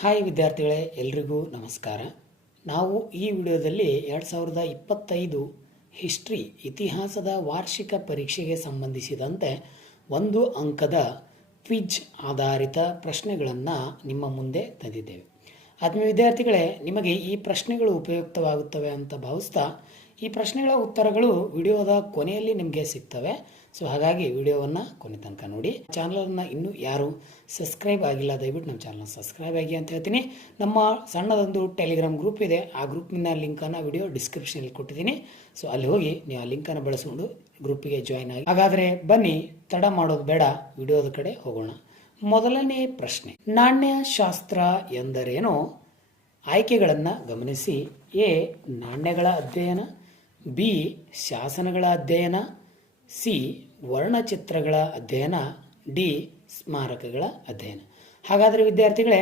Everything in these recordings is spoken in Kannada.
ಹಾಯ್ ವಿದ್ಯಾರ್ಥಿಗಳೇ, ಎಲ್ರಿಗೂ ನಮಸ್ಕಾರ. ನಾವು ಈ ವಿಡಿಯೋದಲ್ಲಿ 2025 ಹಿಸ್ಟ್ರಿ ಇತಿಹಾಸದ ವಾರ್ಷಿಕ ಪರೀಕ್ಷೆಗೆ ಸಂಬಂಧಿಸಿದಂತೆ 1 ಅಂಕದ ಕ್ವಿಜ್ ಆಧಾರಿತ ಪ್ರಶ್ನೆಗಳನ್ನು ನಿಮ್ಮ ಮುಂದೆ ತಂದಿದ್ದೇವೆ. ಆತ್ಮೀಯ ವಿದ್ಯಾರ್ಥಿಗಳೇ, ನಿಮಗೆ ಈ ಪ್ರಶ್ನೆಗಳು ಉಪಯುಕ್ತವಾಗುತ್ತವೆ ಅಂತ ಭಾವಿಸ್ತಾ ಈ ಪ್ರಶ್ನೆಗಳ ಉತ್ತರಗಳು ವಿಡಿಯೋದ ಕೊನೆಯಲ್ಲಿ ನಿಮಗೆ ಸಿಗ್ತವೆ. ಸೊ ಹಾಗಾಗಿ ವಿಡಿಯೋವನ್ನು ಕೊನೆ ತನಕ ನೋಡಿ. ಚಾನಲನ್ನು ಇನ್ನೂ ಯಾರು ಸಬ್ಸ್ಕ್ರೈಬ್ ಆಗಿಲ್ಲ, ದಯವಿಟ್ಟು ನಮ್ಮ ಚಾನಲ್ನ ಸಬ್ಸ್ಕ್ರೈಬ್ ಆಗಿ ಅಂತ ಹೇಳ್ತೀನಿ. ನಮ್ಮ ಸಣ್ಣದೊಂದು ಟೆಲಿಗ್ರಾಮ್ ಗ್ರೂಪ್ ಇದೆ, ಆ ಗ್ರೂಪ್ನ ಲಿಂಕನ್ನು ವಿಡಿಯೋ ಡಿಸ್ಕ್ರಿಪ್ಷನಲ್ಲಿ ಕೊಟ್ಟಿದ್ದೀನಿ. ಸೊ ಅಲ್ಲಿ ಹೋಗಿ ನೀವು ಆ ಲಿಂಕನ್ನು ಬಳಸಿಕೊಂಡು ಗ್ರೂಪಿಗೆ ಜಾಯ್ನ್ ಆಗಿ. ಹಾಗಾದರೆ ಬನ್ನಿ, ತಡ ಮಾಡೋದು ಬೇಡ, ವಿಡಿಯೋದ ಕಡೆ ಹೋಗೋಣ. ಮೊದಲನೇ ಪ್ರಶ್ನೆ, ನಾಣ್ಯಶಾಸ್ತ್ರ ಎಂದರೇನು? ಆಯ್ಕೆಗಳನ್ನು ಗಮನಿಸಿ. ಎ, ನಾಣ್ಯಗಳ ಅಧ್ಯಯನ. ಬಿ, ಶಾಸನಗಳ ಅಧ್ಯಯನ. ಸಿ, ವರ್ಣಚಿತ್ರಗಳ ಅಧ್ಯಯನ. ಡಿ, ಸ್ಮಾರಕಗಳ ಅಧ್ಯಯನ. ಹಾಗಾದರೆ ವಿದ್ಯಾರ್ಥಿಗಳೇ,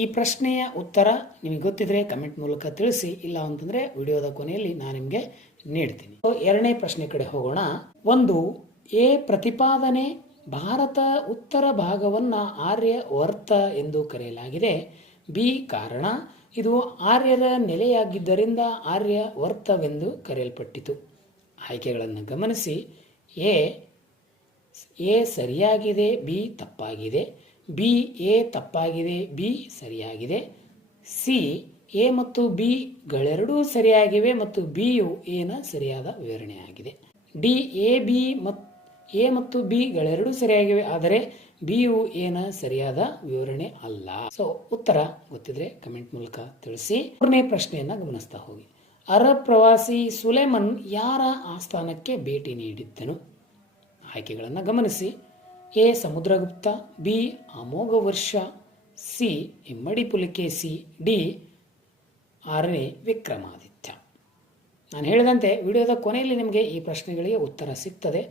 ಈ ಪ್ರಶ್ನೆಯ ಉತ್ತರ ನಿಮಗೆ ಗೊತ್ತಿದ್ರೆ ಕಮೆಂಟ್ ಮೂಲಕ ತಿಳಿಸಿ, ಇಲ್ಲ ಅಂತಂದರೆ ವಿಡಿಯೋದ ಕೊನೆಯಲ್ಲಿ ನಾನು ನಿಮಗೆ ನೀಡ್ತೀನಿ. ಎರಡನೇ ಪ್ರಶ್ನೆ ಕಡೆ ಹೋಗೋಣ. 1. ಎ ಪ್ರತಿಪಾದನೆ, ಭಾರತ ಉತ್ತರ ಭಾಗವನ್ನು ಆರ್ಯವರ್ತ ಎಂದು ಕರೆಯಲಾಗಿದೆ. ಬಿ, ಕಾರಣ, ಇದು ಆರ್ಯರ ನೆಲೆಯಾಗಿದ್ದರಿಂದ ಆರ್ಯವರ್ತವೆಂದು ಕರೆಯಲ್ಪಟ್ಟಿತು. ಆಯ್ಕೆಗಳನ್ನು ಗಮನಿಸಿ. ಎ ಸರಿಯಾಗಿದೆ, ಬಿ ತಪ್ಪಾಗಿದೆ. ಬಿ, ಎ ತಪ್ಪಾಗಿದೆ, ಬಿ ಸರಿಯಾಗಿದೆ. ಸಿ, ಎ ಮತ್ತು ಬಿ ಗಳೆರಡೂ ಸರಿಯಾಗಿವೆ ಮತ್ತು ಬಿಯು ಎನ ಸರಿಯಾದ ವಿವರಣೆಯಾಗಿದೆ. ಡಿ, ಎ ಮತ್ತು ಬಿ ಗಳೆರಡೂ ಸರಿಯಾಗಿವೆ, ಆದರೆ ಬಿಯು ಎನ ಸರಿಯಾದ ವಿವರಣೆ ಅಲ್ಲ. ಸೊ ಉತ್ತರ ಗೊತ್ತಿದ್ರೆ ಕಮೆಂಟ್ ಮೂಲಕ ತಿಳಿಸಿ. ಮೂರನೇ ಪ್ರಶ್ನೆಯನ್ನ ಗಮನಿಸ್ತಾ ಹೋಗಿ. ಅರಬ್ ಪ್ರವಾಸಿ ಸುಲೇಮನ್ ಯಾರ ಆಸ್ಥಾನಕ್ಕೆ ಭೇಟಿ ನೀಡಿದ್ದನು? ಆಯ್ಕೆಗಳನ್ನು ಗಮನಿಸಿ. A, Samudragupta. B, Amoghavarsha. C, Immadi ಪುಲಿಕೇಸಿ. D, 6ನೇ Vikramaditya. ನಾನು ಹೇಳಿದಂತೆ ವಿಡಿಯೋದ ಕೊನೆಯಲ್ಲಿ ನಿಮಗೆ ಈ ಪ್ರಶ್ನೆಗಳಿಗೆ ಉತ್ತರ ಸಿಗ್ತದೆ.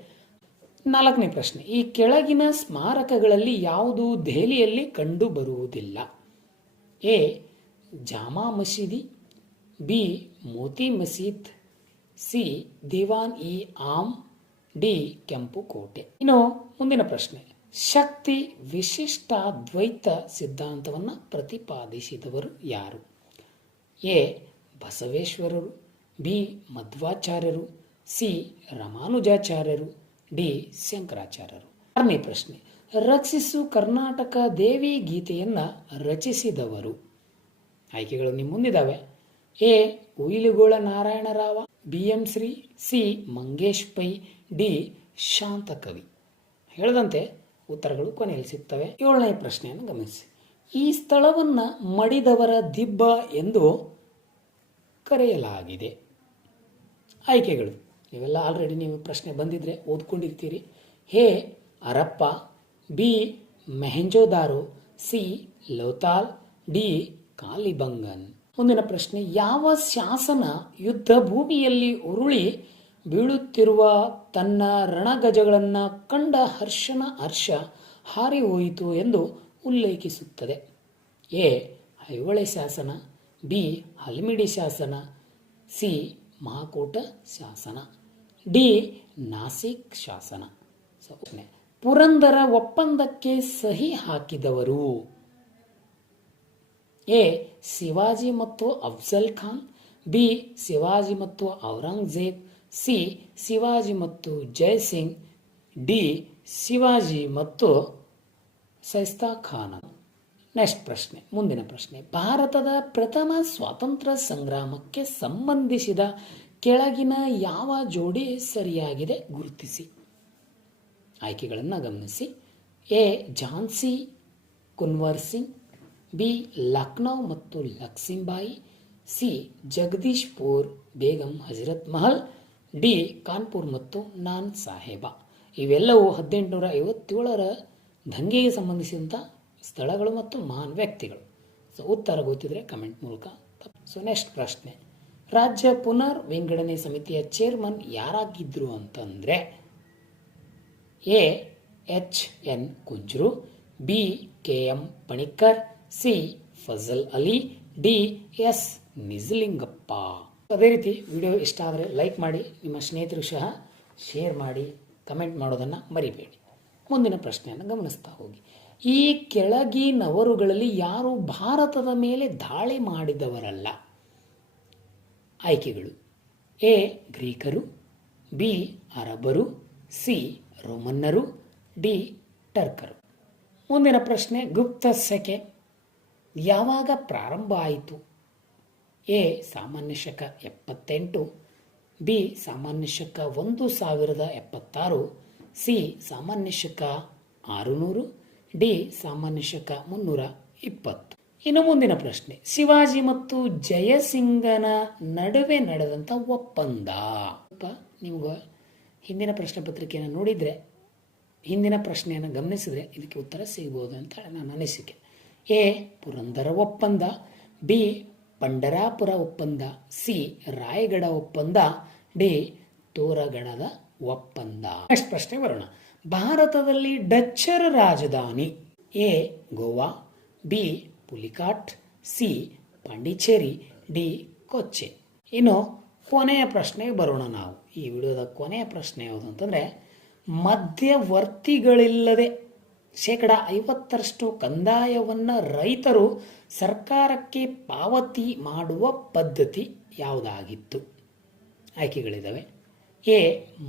4ನೇ ಪ್ರಶ್ನೆ, ಈ ಕೆಳಗಿನ ಸ್ಮಾರಕಗಳಲ್ಲಿ ಯಾವುದು ದೆಹಲಿಯಲ್ಲಿ ಕಂಡು ಬರುವುದಿಲ್ಲ? A, Jama Masjid. B, Moti Masjid. C, Diwan i Aam. D, ಕೆಂಪು ಕೋಟೆ. ಇನ್ನು ಮುಂದಿನ ಪ್ರಶ್ನೆ, ಶಕ್ತಿ ವಿಶಿಷ್ಟಾದ್ವೈತ ಸಿದ್ಧಾಂತವನ್ನು ಪ್ರತಿಪಾದಿಸಿದವರು ಯಾರು? ಎ, ಬಸವೇಶ್ವರರು. ಬಿ, ಮಧ್ವಾಚಾರ್ಯರು. ಸಿ, ರಾಮಾನುಜಾಚಾರ್ಯರು. ಡಿ, ಶಂಕರಾಚಾರ್ಯರು. 6ನೇ ಪ್ರಶ್ನೆ, ರಕ್ಷಿಸು ಕರ್ನಾಟಕ ದೇವಿ ಗೀತೆಯನ್ನು ರಚಿಸಿದವರು? ಆಯ್ಕೆಗಳು ನಿಮ್ಮ ಮುಂದಿದ್ದಾವೆ. A, Huilgol Narayana Rao. B, M Shri. C, Mangesh Pai. D, Shantakavi. ಹೇಳದಂತೆ ಉತ್ತರಗಳು ಕೊನೆಯಲ್ಲಿ ಸಿಗ್ತವೆ. 7ನೇ ಪ್ರಶ್ನೆಯನ್ನು ಗಮನಿಸಿ. ಈ ಸ್ಥಳವನ್ನು ಮಡಿದವರ ದಿಬ್ಬ ಎಂದು ಕರೆಯಲಾಗಿದೆ. ಆಯ್ಕೆಗಳು ಇವೆಲ್ಲ ಆಲ್ರೆಡಿ ನೀವು ಪ್ರಶ್ನೆ ಬಂದಿದ್ರೆ ಓದ್ಕೊಂಡಿರ್ತೀರಿ. A, Harappa. B, Mohenjodaro. C, Lothal. D, Kalibangan. ಮುಂದಿನ ಪ್ರಶ್ನೆ, ಯಾವ ಶಾಸನ ಯುದ್ಧ ಭೂಮಿಯಲ್ಲಿ ಉರುಳಿ ಬೀಳುತ್ತಿರುವ ತನ್ನ ರಣಗಜಗಳನ್ನು ಕಂಡ ಹರ್ಷ ಹಾರಿ ಹೋಯಿತು ಎಂದು ಉಲ್ಲೇಖಿಸುತ್ತದೆ? ಎ, ಐಹೊಳೆ ಶಾಸನ. ಬಿ, ಹಲ್ಮಿಡಿ ಶಾಸನ. ಸಿ, ಮಹಾಕೂಟ ಶಾಸನ. ಡಿ, ನಾಸಿಕ್ ಶಾಸನ. ಪುರಂದರ ಒಪ್ಪಂದಕ್ಕೆ ಸಹಿ ಹಾಕಿದವರು? ಎ, ಶಿವಾಜಿ ಮತ್ತು ಅಫ್ಜಲ್ ಖಾನ್. ಬಿ, ಶಿವಾಜಿ ಮತ್ತು ಔರಂಗಜೇಬ್. ಸಿ, ಶಿವಾಜಿ ಮತ್ತು ಜಯಸಿಂಗ್. ಡಿ, ಶಿವಾಜಿ ಮತ್ತು ಸೈಸ್ತಾ ಖಾನ್. ನೆಕ್ಸ್ಟ್ ಪ್ರಶ್ನೆ, ಮುಂದಿನ ಪ್ರಶ್ನೆ, ಭಾರತದ ಪ್ರಥಮ ಸ್ವಾತಂತ್ರ್ಯ ಸಂಗ್ರಾಮಕ್ಕೆ ಸಂಬಂಧಿಸಿದ ಕೆಳಗಿನ ಯಾವ ಜೋಡಿ ಸರಿಯಾಗಿದೆ ಗುರುತಿಸಿ? ಆಯ್ಕೆಗಳನ್ನು ಗಮನಿಸಿ. ಎ, ಝಾನ್ಸಿ ಕುನ್ವರ್ ಸಿಂಗ್. ಬಿ, ಲಕ್ನೌ ಮತ್ತು ಲಕ್ಷ್ಮೀಬಾಯಿ. ಸಿ, ಜಗದೀಶ್ಪುರ್ ಬೇಗಂ ಹಜರತ್ ಮಹಲ್. ಡಿ, ಕಾನ್ಪುರ್ ಮತ್ತು ನಾನ್ ಸಾಹೇಬ. ಇವೆಲ್ಲವೂ 1857ರ ದಂಗೆಗೆ ಸಂಬಂಧಿಸಿದಂಥ ಸ್ಥಳಗಳು ಮತ್ತು ಮಹಾನ್ ವ್ಯಕ್ತಿಗಳು. ಸೊ ಉತ್ತರ ಗೊತ್ತಿದ್ರೆ ಕಮೆಂಟ್ ಮೂಲಕ. ಸೊ ನೆಕ್ಸ್ಟ್ ಪ್ರಶ್ನೆ, ರಾಜ್ಯ ಪುನರ್ ವಿಂಗಡಣೆ ಸಮಿತಿಯ ಚೇರ್ಮನ್ ಯಾರಾಗಿದ್ರು ಅಂತಂದ್ರೆ? A, H N Kunzru. B, K M Panikkar. C, Fazal Ali. D, S Nijalingappa. ಅದೇ ರೀತಿ ವಿಡಿಯೋ ಇಷ್ಟ ಆದರೆ ಲೈಕ್ ಮಾಡಿ, ನಿಮ್ಮ ಸ್ನೇಹಿತರು ಸಹ ಶೇರ್ ಮಾಡಿ, ಕಮೆಂಟ್ ಮಾಡೋದನ್ನು ಮರಿಬೇಡಿ. ಮುಂದಿನ ಪ್ರಶ್ನೆಯನ್ನು ಗಮನಿಸ್ತಾ ಹೋಗಿ. ಈ ಕೆಳಗಿನವರುಗಳಲ್ಲಿ ಯಾರು ಭಾರತದ ಮೇಲೆ ದಾಳಿ ಮಾಡಿದವರಲ್ಲ? ಆಯ್ಕೆಗಳು: ಎ ಗ್ರೀಕರು, ಬಿ ಅರಬರು, ಸಿ ರೋಮನ್ನರು, ಡಿ ಟರ್ಕರು. ಮುಂದಿನ ಪ್ರಶ್ನೆ, ಗುಪ್ತ ಶಕೆ ಯಾವಾಗ ಪ್ರಾರಂಭ ಆಯಿತು? ಎ ಸಾಮಾನ್ಯ ಶಕ 78, ಬಿ ಸಾಮಾನ್ಯ ಶಕ 1076, ಸಿ ಸಾಮಾನ್ಯ ಶಕ 600, ಡಿ ಸಾಮಾನ್ಯ ಶಕ 320. ಇನ್ನು ಮುಂದಿನ ಪ್ರಶ್ನೆ, ಶಿವಾಜಿ ಮತ್ತು ಜಯಸಿಂಗನ ನಡುವೆ ನಡೆದಂಥ ಒಪ್ಪಂದ. ನಿಮ್ಗೆ ಹಿಂದಿನ ಪ್ರಶ್ನೆ ಪತ್ರಿಕೆಯನ್ನು ನೋಡಿದರೆ, ಹಿಂದಿನ ಪ್ರಶ್ನೆಯನ್ನು ಗಮನಿಸಿದರೆ ಇದಕ್ಕೆ ಉತ್ತರ ಸಿಗಬಹುದು ಅಂತ ನನ್ನ ಅನಿಸಿಕೆ. ಎ ಪುರಂದರ ಒಪ್ಪಂದ, ಬಿ ಪಂಡರಾಪುರ ಒಪ್ಪಂದ, ಸಿ ರಾಯಗಢ ಒಪ್ಪಂದ, ಡಿ ತೋರಗಢದ ಒಪ್ಪಂದ. ನೆಕ್ಸ್ಟ್ ಪ್ರಶ್ನೆ ಬರೋಣ. ಭಾರತದಲ್ಲಿ ಡಚ್ಚರ ರಾಜಧಾನಿ? A Goa, B Pulicat, C Pondicherry, D Cochin. ಇನ್ನು ಕೊನೆಯ ಪ್ರಶ್ನೆಗೆ ಬರೋಣ. ನಾವು ಈ ವಿಡಿಯೋದ ಕೊನೆಯ ಪ್ರಶ್ನೆ ಯಾವುದು ಅಂತಂದರೆ, ಮಧ್ಯವರ್ತಿಗಳಿಲ್ಲದೆ 50% ಕಂದಾಯವನ್ನು ರೈತರು ಸರ್ಕಾರಕ್ಕೆ ಪಾವತಿ ಮಾಡುವ ಪದ್ಧತಿ ಯಾವುದಾಗಿತ್ತು? ಆಯ್ಕೆಗಳಿದ್ದಾವೆ. ಎ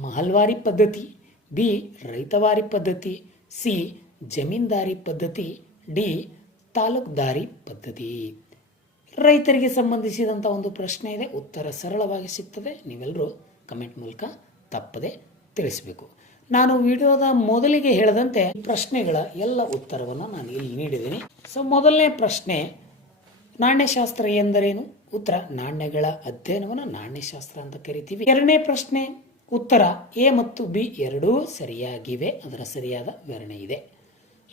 ಮಹಲ್ವಾರಿ ಪದ್ಧತಿ, ಬಿ ರೈತವಾರಿ ಪದ್ಧತಿ, ಸಿ ಜಮೀನ್ದಾರಿ ಪದ್ಧತಿ, ಡಿ ತಾಲೂಕ್ದಾರಿ ಪದ್ಧತಿ. ರೈತರಿಗೆ ಸಂಬಂಧಿಸಿದಂಥ ಒಂದು ಪ್ರಶ್ನೆ ಇದೆ, ಉತ್ತರ ಸರಳವಾಗಿ ಸಿಗ್ತದೆ. ನೀವೆಲ್ಲರೂ ಕಮೆಂಟ್ ಮೂಲಕ ತಪ್ಪದೆ ತಿಳಿಸಬೇಕು. ನಾನು ವಿಡಿಯೋದ ಮೊದಲಿಗೆ ಹೇಳಿದಂತೆ ಪ್ರಶ್ನೆಗಳ ಎಲ್ಲ ಉತ್ತರವನ್ನು ನಾನು ಇಲ್ಲಿ ನೀಡಿದ್ದೀನಿ. ಸೊ ಮೊದಲನೇ ಪ್ರಶ್ನೆ, ನಾಣ್ಯಶಾಸ್ತ್ರ ಎಂದರೇನು? ಉತ್ತರ, ನಾಣ್ಯಗಳ ಅಧ್ಯಯನವನ್ನು ನಾಣ್ಯಶಾಸ್ತ್ರ ಅಂತ ಕರಿತೀವಿ. ಎರಡನೇ ಪ್ರಶ್ನೆ, ಉತ್ತರ ಎ ಮತ್ತು ಬಿ ಎರಡೂ ಸರಿಯಾಗಿವೆ, ಅದರ ಸರಿಯಾದ ವಿವರಣೆ ಇದೆ.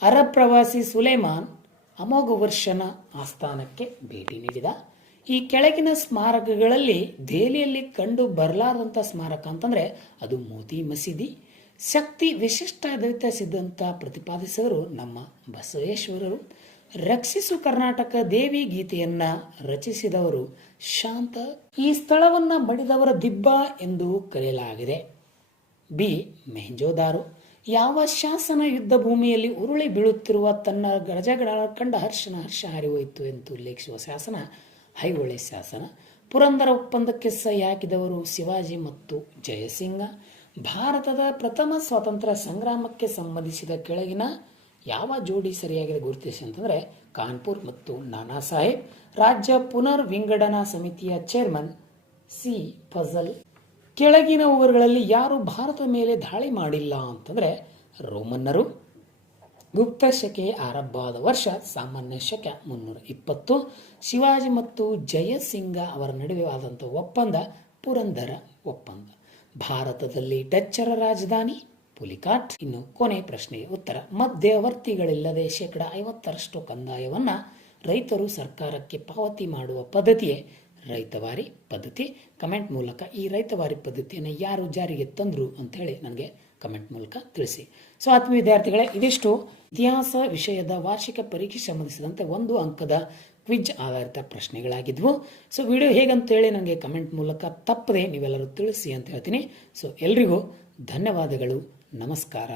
ಅರಬ್ ಪ್ರವಾಸಿ ಸುಲೇಮಾನ್ ಅಮೋಘ ವರ್ಷನ ಆಸ್ಥಾನಕ್ಕೆ ಭೇಟಿ ನೀಡಿದ. ಈ ಕೆಳಗಿನ ಸ್ಮಾರಕಗಳಲ್ಲಿ ದೆಹಲಿಯಲ್ಲಿ ಕಂಡು ಬರಲಾರದಂಥ ಸ್ಮಾರಕ ಅಂತಂದರೆ ಅದು ಮೋತಿ ಮಸೀದಿ. ಶಕ್ತಿ ವಿಶಿಷ್ಟ ಅದ್ವೈತ ಸಿದ್ಧಾಂತ ಪ್ರತಿಪಾದಿಸಿದರು ನಮ್ಮ ಬಸವೇಶ್ವರರು. ರಕ್ಷಿಸು ಕರ್ನಾಟಕ ದೇವಿ ಗೀತೆಯನ್ನ ರಚಿಸಿದವರು ಶಾಂತ. ಈ ಸ್ಥಳವನ್ನ ಮಡಿದವರ ದಿಬ್ಬ ಎಂದು ಕರೆಯಲಾಗಿದೆ. ಬಿ ಮೆಹಂಜೋದಾರೋ. ಯಾವ ಶಾಸನ ಯುದ್ಧ ಭೂಮಿಯಲ್ಲಿ ಉರುಳಿ ಬೀಳುತ್ತಿರುವ ತನ್ನ ಗಜಗಳ ಕಂಡ ಹರ್ಷ ಹರಿಹೋಯಿತು ಎಂದು ಉಲ್ಲೇಖಿಸುವ ಶಾಸನ ಐಹೊಳೆ ಶಾಸನ. ಪುರಂದರ ಒಪ್ಪಂದಕ್ಕೆ ಸಹಿ ಹಾಕಿದವರು ಶಿವಾಜಿ ಮತ್ತು ಜಯಸಿಂಗ. ಭಾರತದ ಪ್ರಥಮ ಸ್ವಾತಂತ್ರ್ಯ ಸಂಗ್ರಾಮಕ್ಕೆ ಸಂಬಂಧಿಸಿದ ಕೆಳಗಿನ ಯಾವ ಜೋಡಿ ಸರಿಯಾಗಿದೆ ಗುರುತಿಸಿ ಅಂತಂದರೆ ಕಾನ್ಪುರ್ ಮತ್ತು ನಾನಾ ಸಾಹೇಬ್. ರಾಜ್ಯ ಪುನರ್ ವಿಂಗಡನಾ ಸಮಿತಿಯ ಚೇರ್ಮನ್ ಸಿ ಫಜಲ್. ಕೆಳಗಿನವುಗಳಲ್ಲಿ ಯಾರು ಭಾರತದ ಮೇಲೆ ದಾಳಿ ಮಾಡಿಲ್ಲ ಅಂತಂದರೆ ರೋಮನ್ನರು. ಗುಪ್ತ ಶಕೆ ಆರಂಭವಾದ ವರ್ಷ ಸಾಮಾನ್ಯ ಶಕ 320. ಶಿವಾಜಿ ಮತ್ತು ಜಯಸಿಂಗ ಅವರ ನಡುವೆ ಆದಂಥ ಒಪ್ಪಂದ ಪುರಂದರ ಒಪ್ಪಂದ. ಭಾರತದಲ್ಲಿ ಡಚ್ಚರ ರಾಜಧಾನಿ ಪುಲಿಕಾಟ್. ಇನ್ನು ಕೊನೆ ಪ್ರಶ್ನೆಗೆ ಉತ್ತರ, ಮಧ್ಯವರ್ತಿಗಳಿಲ್ಲದೆ 50% ಕಂದಾಯವನ್ನು ರೈತರು ಸರ್ಕಾರಕ್ಕೆ ಪಾವತಿ ಮಾಡುವ ಪದ್ಧತಿಯೇ ರೈತವಾರಿ ಪದ್ಧತಿ. ಕಮೆಂಟ್ ಮೂಲಕ ಈ ರೈತವಾರಿ ಪದ್ಧತಿಯನ್ನು ಯಾರು ಜಾರಿಗೆ ತಂದರು ಅಂತೇಳಿ ನನಗೆ ಕಮೆಂಟ್ ಮೂಲಕ ತಿಳಿಸಿ. ಸೊ ಆತ್ಮೀಯ ವಿದ್ಯಾರ್ಥಿಗಳೇ, ಇದಿಷ್ಟು ಇತಿಹಾಸ ವಿಷಯದ ವಾರ್ಷಿಕ ಪರೀಕ್ಷೆ ಸಂಬಂಧಿಸಿದಂತೆ 1 ಅಂಕದ ಕ್ವಿಜ್ ಆಧಾರಿತ ಪ್ರಶ್ನೆಗಳಾಗಿದ್ವು. ಸೊ ವಿಡಿಯೋ ಹೇಗಂತೇಳಿ ನನಗೆ ಕಮೆಂಟ್ ಮೂಲಕ ತಪ್ಪದೆ ನೀವೆಲ್ಲರೂ ತಿಳಿಸಿ ಅಂತ ಹೇಳ್ತೀನಿ. ಸೊ ಎಲ್ರಿಗೂ ಧನ್ಯವಾದಗಳು. ನಮಸ್ಕಾರ.